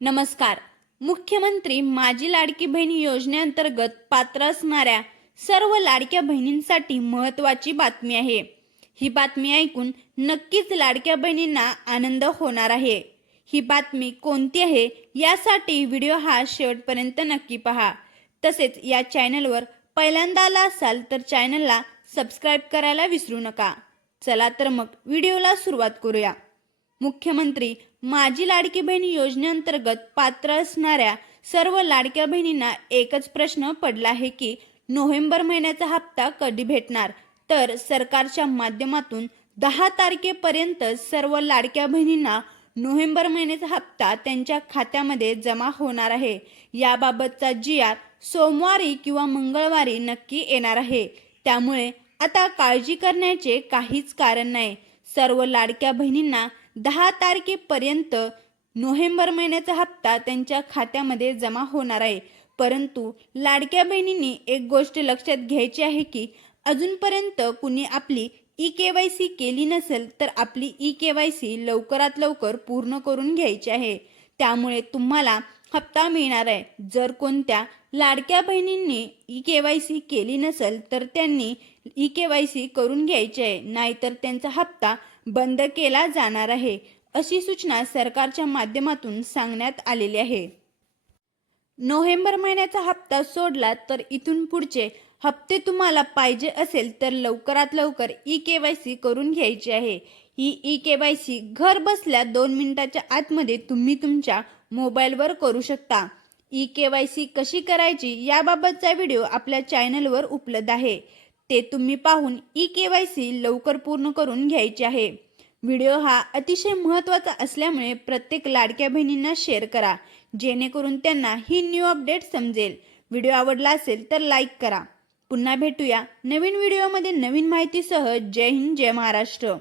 नमस्कार. मुख्यमंत्री माझी लाडकी बहीण योजनेअंतर्गत पात्र असणाऱ्या सर्व लाडक्या बहिणींसाठी महत्त्वाची बातमी आहे. ही बातमी ऐकून नक्कीच लाडक्या बहिणींना आनंद होणार आहे. ही बातमी कोणती आहे यासाठी व्हिडिओ हा शेवटपर्यंत नक्की पहा. तसेच या चॅनलवर पहिल्यांदा आला असाल तर चॅनलला सबस्क्राईब करायला विसरू नका. चला तर मग व्हिडिओला सुरुवात करूया. मुख्यमंत्री माझी लाडकी बहीण योजनेअंतर्गत पात्र असणाऱ्या सर्व लाडक्या बहिणींना एकच प्रश्न पडला आहे की नोव्हेंबर महिन्याचा हप्ता कधी भेटणार. तर सरकारच्या माध्यमातून 10 तारखेपर्यंत सर्व लाडक्या बहिणींना नोव्हेंबर महिन्याचा हप्ता त्यांच्या खात्यामध्ये जमा होणार आहे. याबाबतचा जी.आर. सोमवारी किंवा मंगळवारी नक्की येणार आहे. त्यामुळे आता काळजी करण्याचे काहीच कारण नाही. सर्व लाडक्या बहिणींना 10 तारखेपर्यंत नोव्हेंबर महिन्याचा हप्ता त्यांच्या खात्यामध्ये जमा होणार आहे. परंतु लाडक्या बहिणींनी एक गोष्ट लक्षात घ्यायची आहे की अजूनपर्यंत कुणी आपली ई-के.वाय.सी केली नसेल तर आपली ई-के.वाय.सी लवकरात लवकर पूर्ण करून घ्यायची आहे. त्यामुळे तुम्हाला हप्ता मिळणार आहे. जर कोणत्या लाडक्या बहिणींनी ई-के.वाय.सी केली नसेल तर त्यांनी ई-के.वाय.सी करून घ्यायची आहे, नाहीतर त्यांचा हप्ता बंद केला जाणार आहे, अशी सूचना सरकारच्या माध्यमातून सांगण्यात आलेली आहे. नोव्हेंबर महिन्याचा हप्ता सोडला तर इथून पुढचे हप्ते तुम्हाला पाहिजे असेल तर लवकरात लवकर ई-के.वाय.सी करून घ्यायची आहे. ही ई-के.वाय.सी घर बसल्या 2 मिनिटाच्या आतमध्ये तुम्ही तुमच्या मोबाईलवर करू शकता. ई-के.वाय.सी कशी करायची याबाबतचा व्हिडिओ आपल्या चॅनलवर उपलब्ध आहे. ते तुम्ही पाहून ई-के.वाय.सी लवकर पूर्ण करून घ्यायची आहे. व्हिडिओ हा अतिशय महत्त्वाचा असल्यामुळे प्रत्येक लाडक्या बहिणींना शेअर करा, जेणेकरून त्यांना ही न्यू अपडेट समजेल. व्हिडिओ आवडला असेल तर लाईक करा. पुन्हा भेटूया नवीन व्हिडिओमध्ये नवीन माहितीसह. जय हिंद, जय महाराष्ट्र.